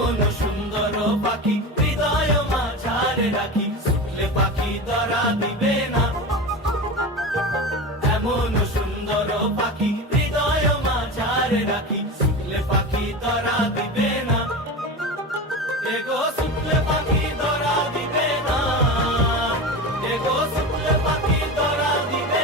এমন সুন্দর পাখি হৃদয় মাঝারে রাখি, ছুটলে পাখি ধরা দিবে না। এমন সুন্দর পাখি হৃদয় মাঝারে রাখি, ছুটলে পাখি ধরা দিবে না। এগো ছুটলে পাখি ধরা দিবে না, এগো ছুটলে পাখি ধরা দিবে